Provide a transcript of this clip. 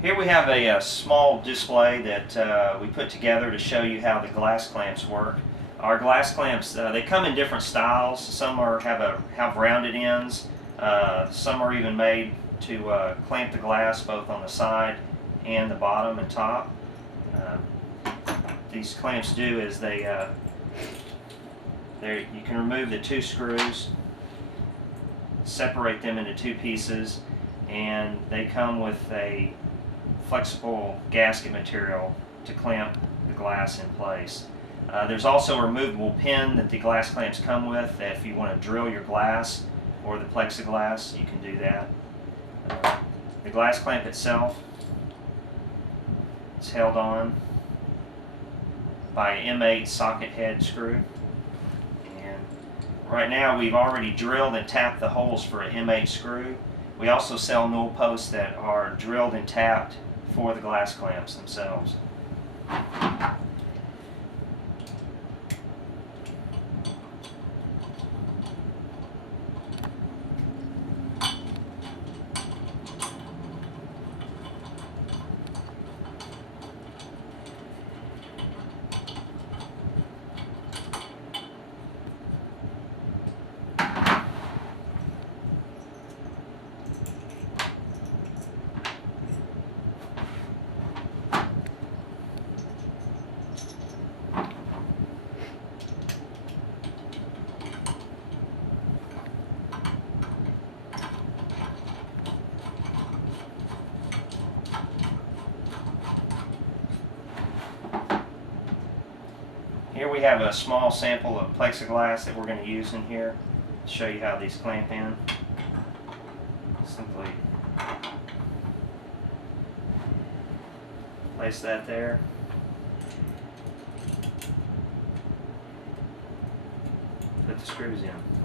Here we have a small display that we put together to show you how the glass clamps work. Our glass clamps, they come in different styles. Some have rounded ends. Some are even made to clamp the glass both on the side and the bottom and top. These clamps do is you can remove the two screws, separate them into two pieces, and they come with a flexible gasket material to clamp the glass in place. There's also a removable pin that the glass clamps come with that if you want to drill your glass or the plexiglass, you can do that. The glass clamp itself is held on by an M8 socket head screw. And right now we've already drilled and tapped the holes for an M8 screw. We also sell newel posts that are drilled and tapped for the glass clamps themselves. Here we have a small sample of plexiglass that we're going to use in here to show you how these clamp in. Simply place that there. Put the screws in.